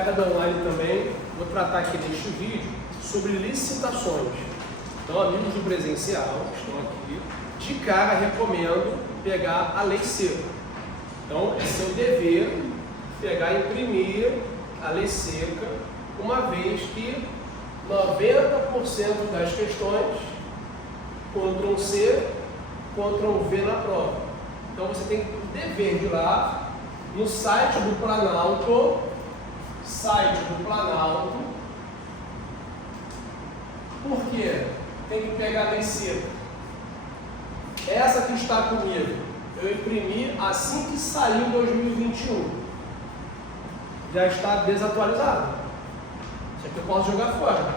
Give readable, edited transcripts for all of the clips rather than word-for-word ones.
Bancada Online também, vou tratar aqui neste vídeo sobre licitações. Então, amigos do presencial que estão aqui, de cara recomendo pegar a lei seca. Então, é seu dever pegar e imprimir a lei seca, uma vez que 90% das questões Ctrl C, Ctrl V na prova. Então você tem o dever de ir lá no site do Planalto, por quê? Tem que pegar a lei seca. Essa que está comigo, eu imprimi assim que saiu em 2021. Já está desatualizado. Isso aqui eu posso jogar fora,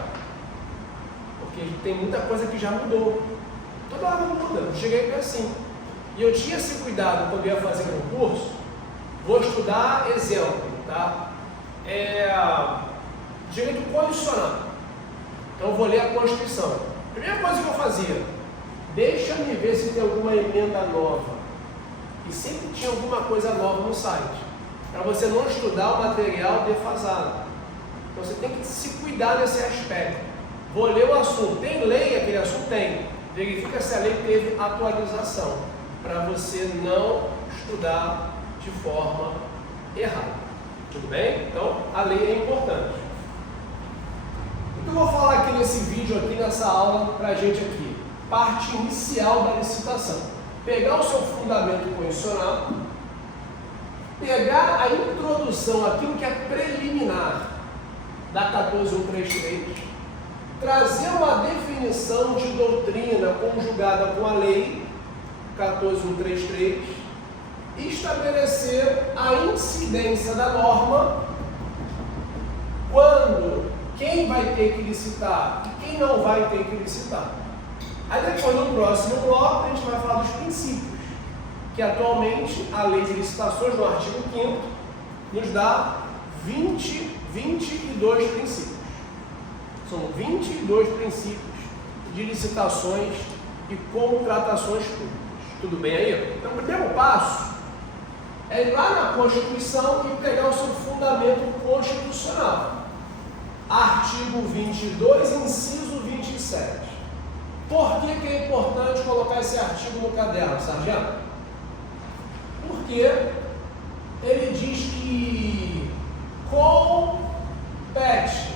porque tem muita coisa que já mudou. Toda hora muda, eu cheguei aqui assim. E eu tinha esse cuidado quando eu ia fazer concurso. Vou estudar exemplo, tá? Direito constitucional. Então eu vou ler a Constituição. Primeira coisa que eu fazia, deixa-me ver se tem alguma emenda nova. E sempre tinha alguma coisa nova no site, para você não estudar o material defasado. Então você tem que se cuidar nesse aspecto. Vou ler o assunto. Tem lei? Aquele assunto tem. Verifica se a lei teve atualização, para você não estudar de forma errada. Tudo bem? Então, a lei é importante. O que eu vou falar aqui nesse vídeo, aqui nessa aula, para a gente aqui? Parte inicial da licitação. Pegar o seu fundamento constitucional, pegar a introdução, aquilo que é preliminar da 14133, trazer uma definição de doutrina conjugada com a lei 14133, estabelecer a incidência da norma, quando, quem vai ter que licitar e quem não vai ter que licitar. Aí depois, no próximo bloco, a gente vai falar dos princípios, que atualmente a lei de licitações, no artigo 5º, nos dá 22 princípios. São 22 princípios de licitações e contratações públicas. Tudo bem aí? Então, o primeiro passo é ir lá na Constituição e pegar o seu fundamento constitucional. Artigo 22, inciso 27. Por que é importante colocar esse artigo no caderno, sargento? Porque ele diz que compete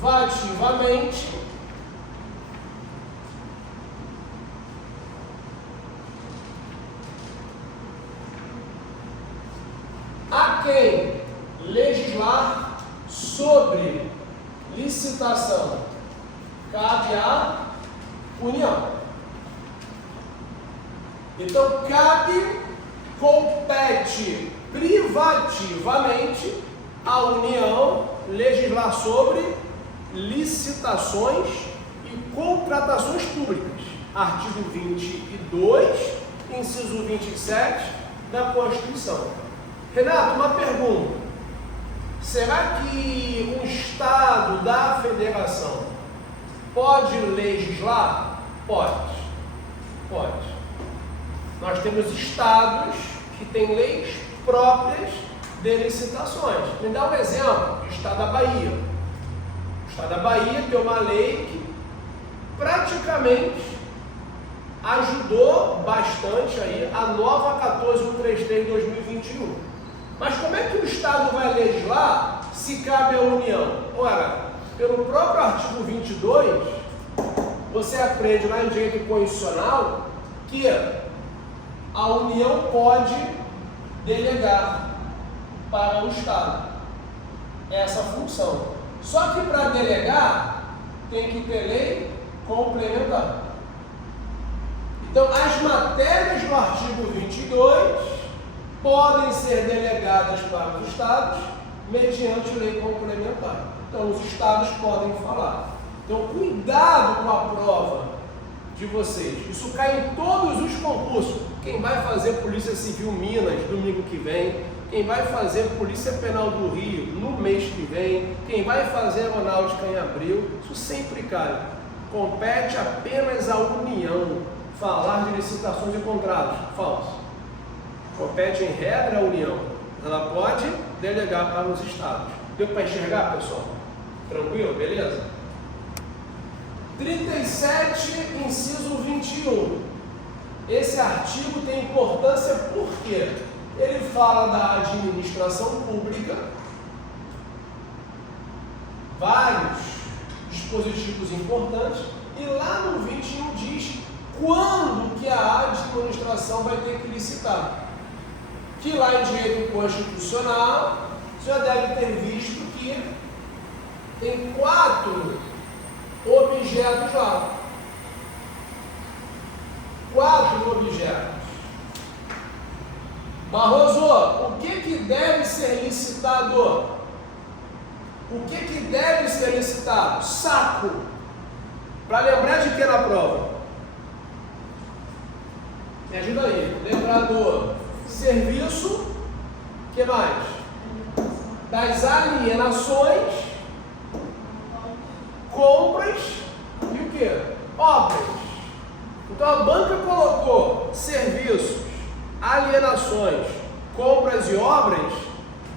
privativamente a quem legislar sobre licitação. Cabe à União. Então, compete privativamente à União legislar sobre licitações e contratações públicas. Artigo 22, inciso 27 da Constituição. Renato, uma pergunta. Será que um Estado da Federação pode legislar? Pode. Nós temos estados que têm leis próprias de licitações. Me dá um exemplo, o Estado da Bahia. O Estado da Bahia tem uma lei que praticamente ajudou bastante aí a nova 14133 de 2021. Mas como é que o Estado vai legislar se cabe à União? Ora, pelo próprio artigo 22, você aprende lá em direito constitucional que a União pode delegar para o Estado essa função. Só que para delegar tem que ter lei complementar. Então, as matérias do artigo 22 podem ser delegadas para os Estados mediante lei complementar. Então, os Estados podem falar. Então, cuidado com a prova de vocês. Isso cai em todos os concursos. Quem vai fazer Polícia Civil Minas domingo que vem, quem vai fazer Polícia Penal do Rio no mês que vem, quem vai fazer Aeronáutica em abril, isso sempre cai. Compete apenas à União falar de licitações e contratos. Falso. Compete em regra à União. ela pode delegar para os estados. Deu para enxergar, pessoal? Tranquilo? Beleza? 37, inciso 21. Esse artigo tem importância porque ele fala da administração pública, vários dispositivos importantes, e lá no 21 diz quando que a administração vai ter que licitar. Que lá em direito constitucional, você já deve ter visto que tem 4 objetos lá. 4 objetos. Barroso, o que deve ser licitado? O que deve ser licitado? Saco. Para lembrar de que na prova? Me ajuda aí. Lembrar do serviço. O que mais? Das alienações, compras e o que? Obras. Então a banca colocou serviços, alienações, compras e obras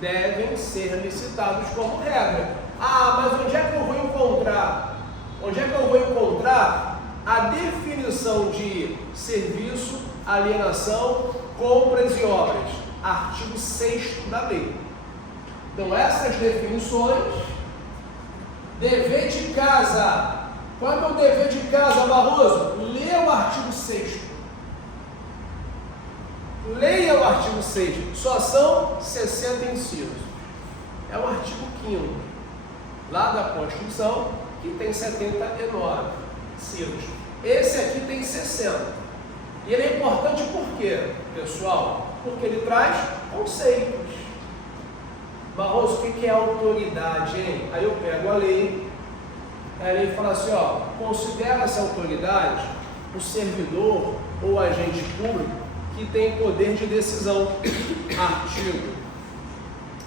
devem ser licitados como regra. Ah, mas onde é que eu vou encontrar? Onde é que eu vou encontrar a definição de serviço, alienação, compras e obras? Artigo 6º da lei. Então essas definições, dever de casa. Qual é o dever de casa, Barroso? Leia o artigo 6º. Leia o artigo 6º. Só são 60 incisos. É o artigo 5º, lá da Constituição, que tem 79 incisos. Esse aqui tem 60. E ele é importante por quê, pessoal? Porque ele traz conceitos. Barroso, o que é autoridade, hein? Aí eu pego a lei, aí a lei fala assim, ó, considera-se autoridade o servidor ou agente público que tem poder de decisão. Artigo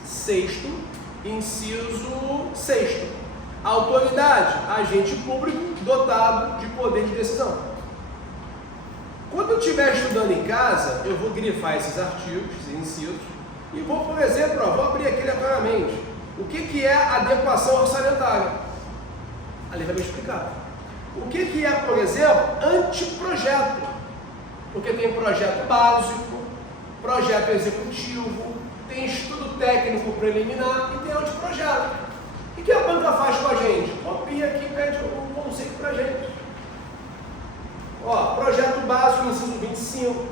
6º, inciso 6º. Autoridade, agente público dotado de poder de decisão. Quando eu estiver estudando em casa, eu vou grifar esses artigos, esses incisos, e vou, por exemplo, vou abrir aqui aleatoriamente. O que é adequação orçamentária? A lei vai me explicar. O que é, por exemplo, anteprojeto? Porque tem projeto básico, projeto executivo, tem estudo técnico preliminar e tem anteprojeto. O que a banca faz com a gente? Copia aqui e pede um conceito para a gente. Ó, projeto básico, inciso 25.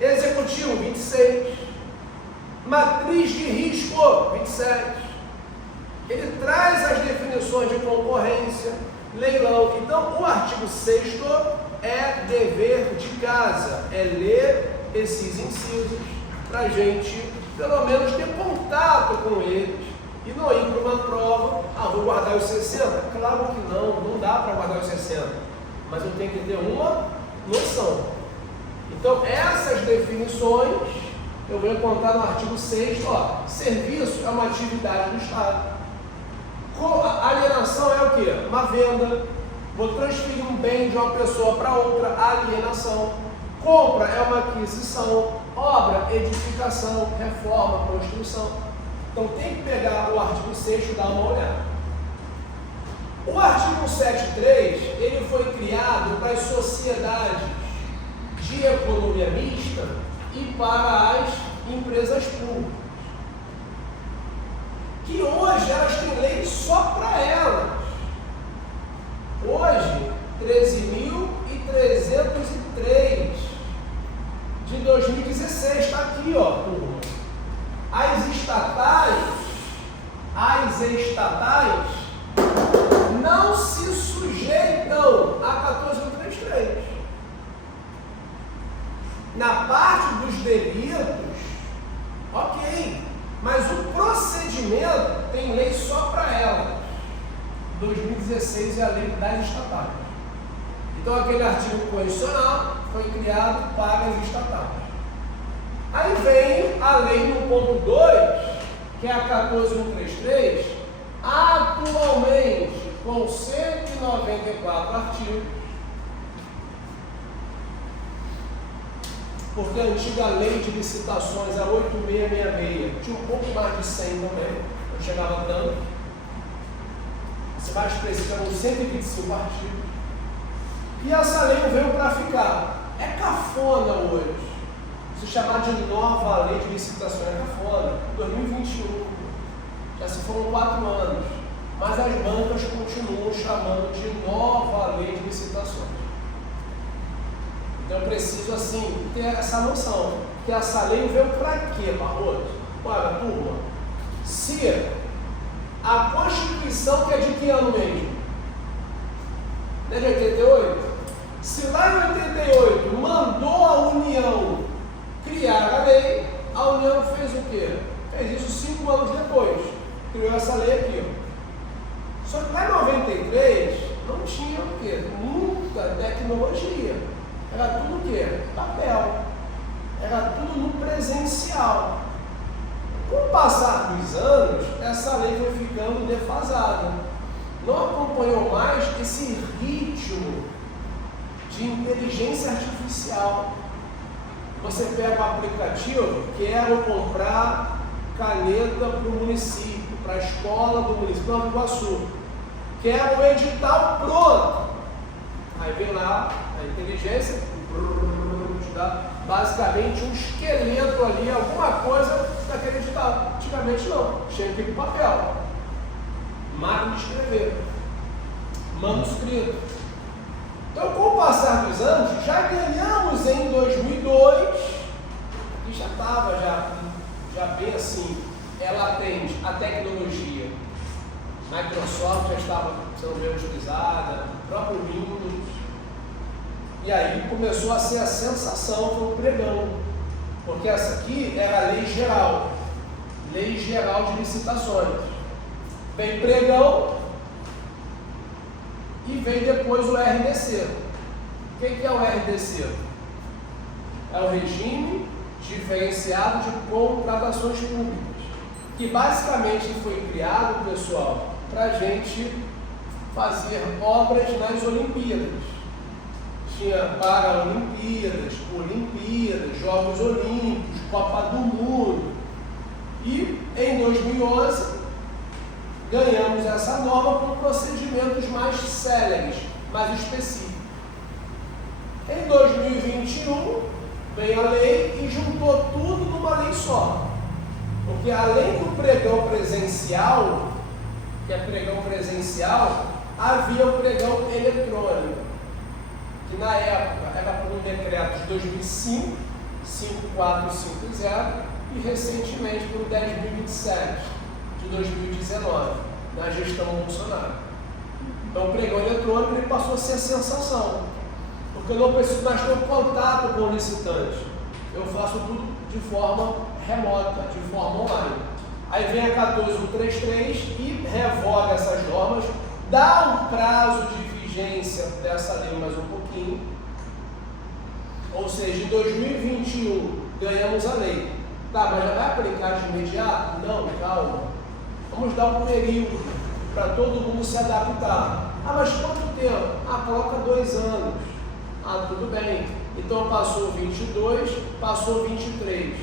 Executivo, 26. Matriz de risco, 27. Ele traz as definições de concorrência, leilão. Então, o artigo 6º é dever de casa, é ler esses incisos para a gente, pelo menos, ter contato com eles e não ir para uma prova, vou guardar os 60? Claro que não dá para guardar os 60, mas eu tenho que ter uma noção. Então, essas definições eu vou encontrar no artigo 6º, ó, serviço é uma atividade do Estado. Alienação é o quê? Uma venda. Vou transferir um bem de uma pessoa para outra, alienação. Compra é uma aquisição. Obra, edificação, reforma, construção. Então tem que pegar o artigo 6º e dar uma olhada. O artigo 7.3, ele foi criado para as sociedades de economia mista e para as empresas públicas, que hoje elas têm lei só para elas. Hoje, 13.303 de 2016, está aqui, ó, turma. As estatais não se sujeitam a 14.133. Na parte dos delitos, ok, mas o procedimento tem lei só para ela. 2016 é a lei das estatais. Então aquele artigo constitucional foi criado para as estatais. Aí vem a lei no ponto 2, que é a 14.133, atualmente com 194 artigos. porque a antiga lei de licitações, a 8666, tinha um pouco mais de 100 também, não chegava tanto. Se mais preciso, eram 125 artigos. E essa lei veio para ficar. É cafona hoje. Se chamar de nova lei de licitações é cafona. 2021. Já se foram 4 anos. Mas as bancas continuam chamando de nova lei de licitações. Então eu preciso, assim, ter essa noção. Que essa lei veio para quê, Barroso? Olha, turma, se a Constituição, que é de que ano mesmo? É de 88? Se lá em 88 mandou a União criar a lei, a União fez o quê? Fez isso 5 anos depois. Criou essa lei aqui, ó. Só que lá em 93 não tinha o quê? Muita tecnologia. Era tudo o quê? Papel. Era tudo no presencial. Com o passar dos anos, essa lei foi ficando defasada. Não acompanhou mais esse ritmo de inteligência artificial. Você pega o aplicativo, quero comprar caneta para o município, para a escola do município, Nova Iguaçu. Quero o edital pronto. Aí vem lá a inteligência, te dá basicamente um esqueleto ali, alguma coisa daquele edital. Antigamente não, tinha que ir para papel. Máquina de escrever, manuscrito. Então, com o passar dos anos, já ganhamos em 2002, e já estava já bem assim, ela atende a tecnologia. Microsoft já estava sendo bem utilizada, o próprio Windows. E aí começou a ser a sensação, foi o pregão. Porque essa aqui era a lei geral de licitações. Vem pregão e vem depois o RDC. O que é o RDC? É o regime diferenciado de contratações públicas, que basicamente foi criado, pessoal, para a gente fazer obras nas Olimpíadas. Tinha Paralimpíadas, Olimpíadas, Jogos Olímpicos, Copa do Mundo. E em 2011 ganhamos essa norma com procedimentos mais céleres, mais específicos. Em 2021 veio a lei e juntou tudo numa lei só. Porque além do pregão presencial, que é pregão presencial, havia o pregão eletrônico, que na época era por um decreto de 2005, 5450, e recentemente por 10.027, de 2019, na gestão Bolsonaro. Então o pregão eletrônico ele passou a ser a sensação, porque eu não preciso mais ter um contato com o licitante, eu faço tudo de forma remota, de forma online. Aí vem a 14133 e revoga essas normas, dá um prazo de vigência dessa lei mais um pouquinho, ou seja, em 2021 ganhamos a lei. Tá, mas já vai aplicar de imediato? Não, calma. Vamos dar um período para todo mundo se adaptar. Ah, mas quanto tempo? Ah, coloca 2 anos. Ah, tudo bem. Então passou 22, passou 23.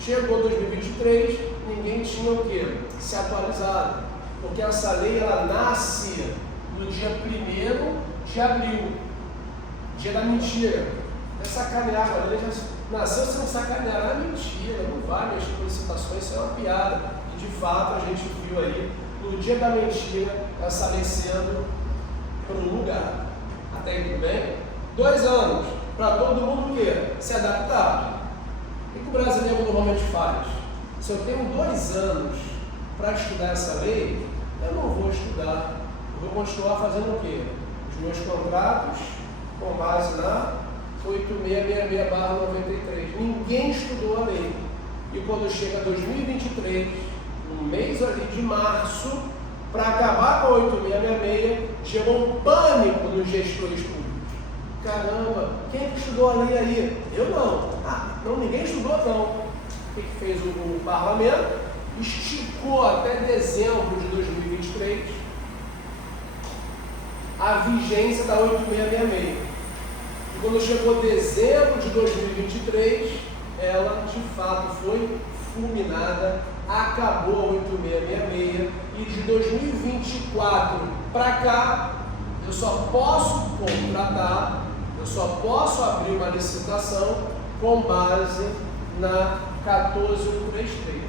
Chegou 2023, ninguém tinha o quê? Se atualizado. Porque essa lei, ela nasce no dia 1º de abril, dia da mentira. É sacanear, a lei já nasceu sendo sacanear, é mentira, não vai mexer com licitações, isso é uma piada. E de fato a gente viu aí, no dia da mentira, essa lei sendo para um lugar. Até aí tudo bem? 2 anos, para todo mundo o quê? Se adaptar. O que o brasileiro normalmente faz? Se eu tenho 2 anos para estudar essa lei, eu não vou estudar. Eu vou continuar fazendo o quê? Os meus contratos com base na 8666/93. Ninguém estudou a lei. E quando chega 2023, no mês ali de março, para acabar com a 8666, chegou um pânico nos gestores públicos. Caramba, quem estudou a lei aí? Eu não. Ah, não, ninguém estudou não. O que fez o parlamento? Esticou até dezembro de 2023 a vigência da 8666. quando chegou dezembro de 2023, ela de fato foi fulminada, acabou a 8666 e de 2024 para cá eu só posso contratar, eu só posso abrir uma licitação com base na 14133.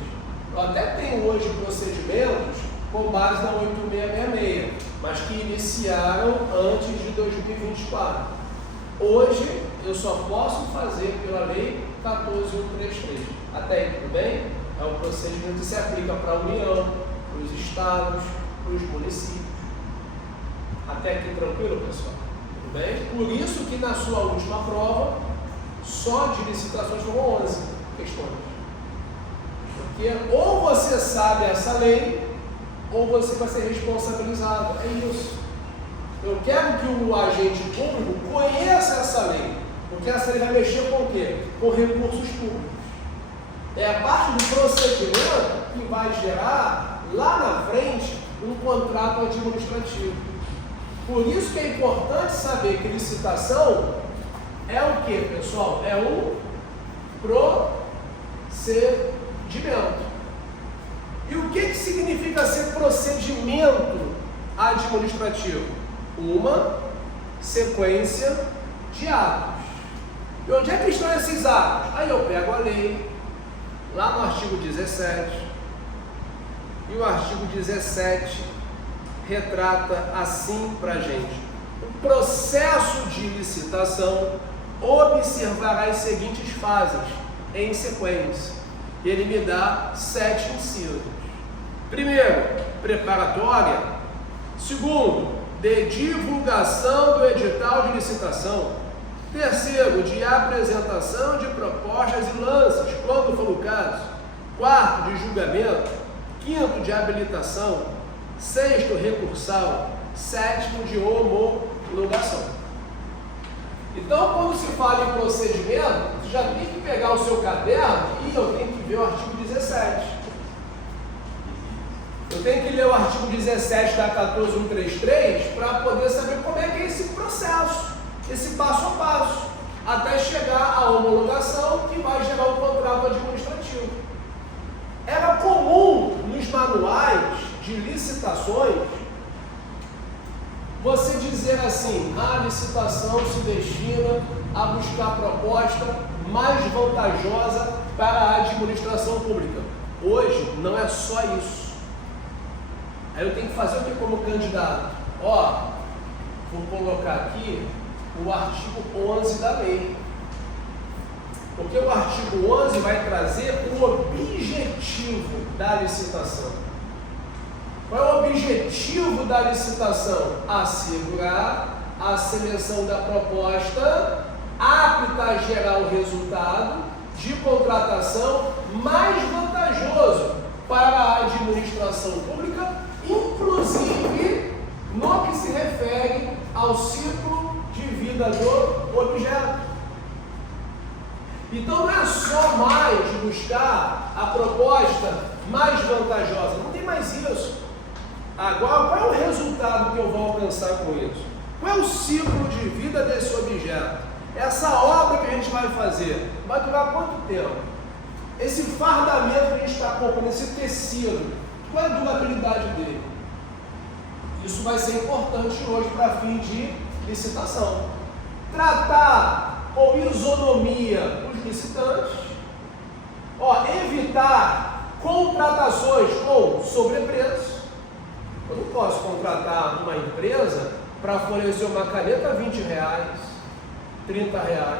Eu até tenho hoje procedimentos com base na 8666, mas que iniciaram antes de 2024. Hoje eu só posso fazer pela lei 14133. Até aí tudo bem? É um procedimento que se aplica para a União, para os estados, para os municípios. Até aqui tranquilo, pessoal? Tudo bem? Por isso que na sua última prova, só de licitações foram 11 questões. Porque ou você sabe essa lei, ou você vai ser responsabilizado. É isso. Eu quero que o agente público conheça essa lei, porque essa lei vai mexer com o quê? Com recursos públicos. É a parte do procedimento que vai gerar, lá na frente, um contrato administrativo. Por isso que é importante saber que licitação é o que, pessoal? É um procedimento. E o que significa ser procedimento administrativo? Uma sequência de atos. E onde é que estão esses atos? Aí eu pego a lei, lá no artigo 17, e o artigo 17 retrata assim para a gente: o processo de licitação observará as seguintes fases em sequência. Ele me dá 7 incisos. Primeiro, preparatória. Segundo, de divulgação do edital de licitação. Terceiro, de apresentação de propostas e lances, quando for o caso. Quarto, de julgamento. Quinto, de habilitação. Sexto, recursal. Sétimo, de homologação. Então, quando se fala em procedimento, você já tem que pegar o seu caderno e eu tenho que ver o artigo 17. Eu tenho que ler o artigo 17 da 14133 para poder saber como é que é esse processo, esse passo a passo, até chegar à homologação que vai gerar um contrato administrativo. Era comum nos manuais de licitações você dizer assim: a licitação se destina a buscar proposta mais vantajosa para a administração pública. Hoje não é só isso. Aí eu tenho que fazer o que como candidato? Ó, vou colocar aqui o artigo 11 da lei. Porque o artigo 11 vai trazer o objetivo da licitação. Qual é o objetivo da licitação? Assegurar a seleção da proposta apta a gerar o resultado de contratação mais vantajoso para a administração pública, inclusive no que se refere ao ciclo de vida do objeto. Então não é só mais buscar a proposta mais vantajosa, não tem mais isso. Agora, qual é o resultado que eu vou alcançar com isso? Qual é o ciclo de vida desse objeto? Essa obra que a gente vai fazer vai durar quanto tempo? Esse fardamento que a gente está comprando, esse tecido, qual é a durabilidade dele? Isso vai ser importante hoje para fim de licitação. Tratar com isonomia os licitantes, evitar contratações com sobrepreço. Eu não posso contratar uma empresa para fornecer uma caneta a R$20, R$30.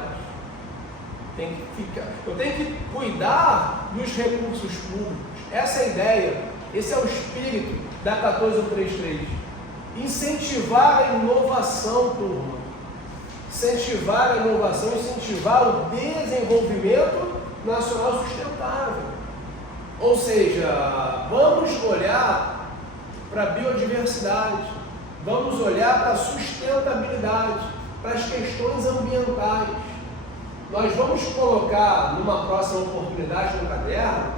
Eu tenho que cuidar dos recursos públicos. Essa é a ideia, esse é o espírito da 14133. Incentivar a inovação, turma. Incentivar a inovação, incentivar o desenvolvimento nacional sustentável. Ou seja, vamos olhar para a biodiversidade, vamos olhar para a sustentabilidade, para as questões ambientais. Nós vamos colocar numa próxima oportunidade no caderno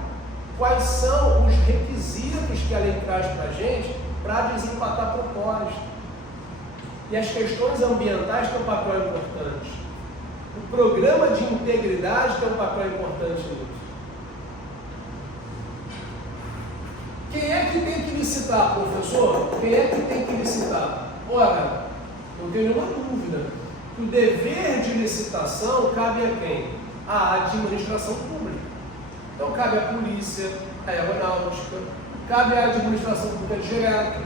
quais são os requisitos que a lei traz para a gente para desempatar proposta. E as questões ambientais têm um papel importante. O programa de integridade tem um papel importante nisso. Quem é que tem que licitar, professor? Quem é que tem que licitar? Ora, não tenho nenhuma dúvida que o dever de licitação cabe a quem? À administração pública. Então cabe à polícia, à aeronáutica, cabe à administração pública direta,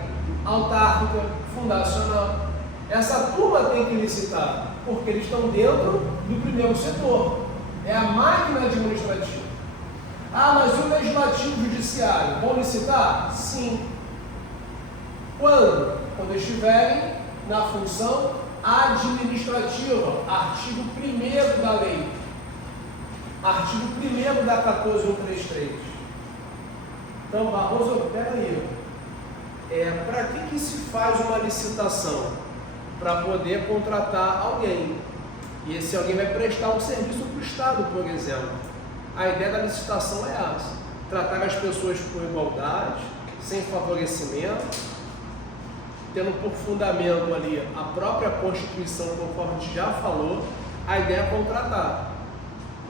autárquica, fundacional. Essa turma tem que licitar, porque eles estão dentro do primeiro setor. É a máquina administrativa. Ah, mas e o legislativo judiciário? Vão licitar? Sim. Quando? Quando estiverem na função administrativa. Artigo 1º da lei. Artigo 1º da 14133. Então, Barroso, pega aí. Para que se faz uma licitação? Para poder contratar alguém. E esse alguém vai prestar um serviço para o Estado, por exemplo. A ideia da licitação é essa: tratar as pessoas com igualdade, sem favorecimento, tendo por fundamento ali a própria Constituição, conforme a gente já falou. A ideia é contratar.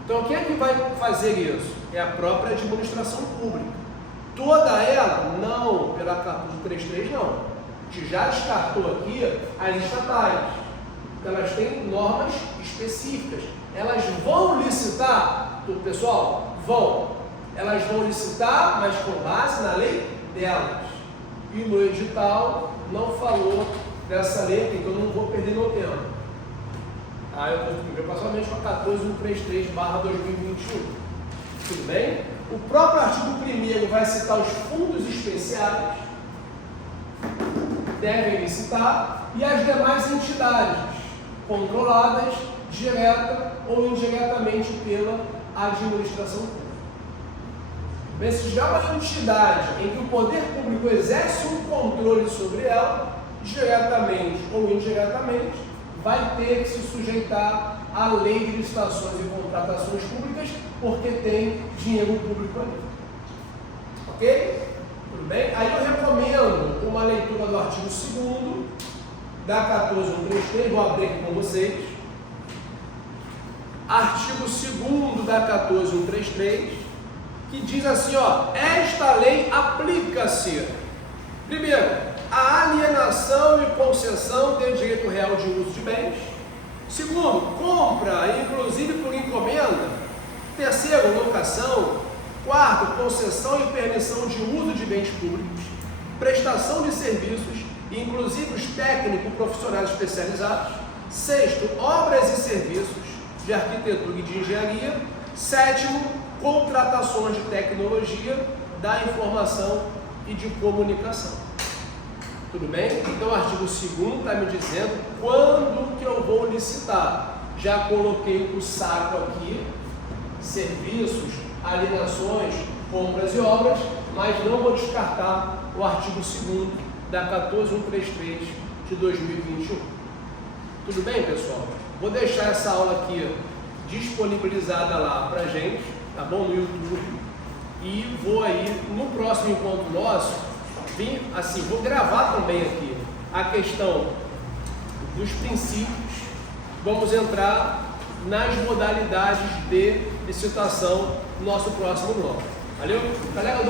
Então, quem é que vai fazer isso? É a própria administração pública. Toda ela? Não, pela 14133 não. A gente já descartou aqui as estatais, porque elas têm normas específicas. Elas vão licitar, pessoal? Vão. Elas vão licitar, mas com base na lei delas. E no edital não falou dessa lei, então eu não vou perder meu tempo. Eu vou passar somente com a 14133/2021. Tudo bem? O próprio artigo 1º vai citar os fundos especiais, devem licitar, e as demais entidades controladas, direta ou indiretamente pela administração pública. Bem, se tiver uma entidade em que o poder público exerce um controle sobre ela, diretamente ou indiretamente, vai ter que se sujeitar à lei de licitações e contratações públicas, porque tem dinheiro público ali. Ok? Tudo bem? Aí eu recomendo uma leitura do artigo 2º da 14133, vou abrir aqui com vocês. Artigo 2º da 14133, que diz assim, esta lei aplica-se, primeiro, a alienação e concessão de direito real de uso de bens. Segundo, compra, inclusive por encomenda. Terceiro, locação. Quarto, concessão e permissão de uso de bens públicos. Prestação de serviços, inclusive os técnicos profissionais especializados. Sexto, obras e serviços de arquitetura e de engenharia. Sétimo, contratações de tecnologia da informação e de comunicação. Tudo bem? Então o artigo 2º está me dizendo quando que eu vou licitar. Já coloquei o saco aqui, serviços, alienações, compras e obras, mas não vou descartar o artigo 2º da 14133 de 2021. Tudo bem, pessoal? Vou deixar essa aula aqui disponibilizada lá pra gente, tá bom? No YouTube. E vou aí, no próximo encontro nosso, vou gravar também aqui a questão dos princípios. Vamos entrar nas modalidades de licitação no nosso próximo bloco. Valeu? Galera,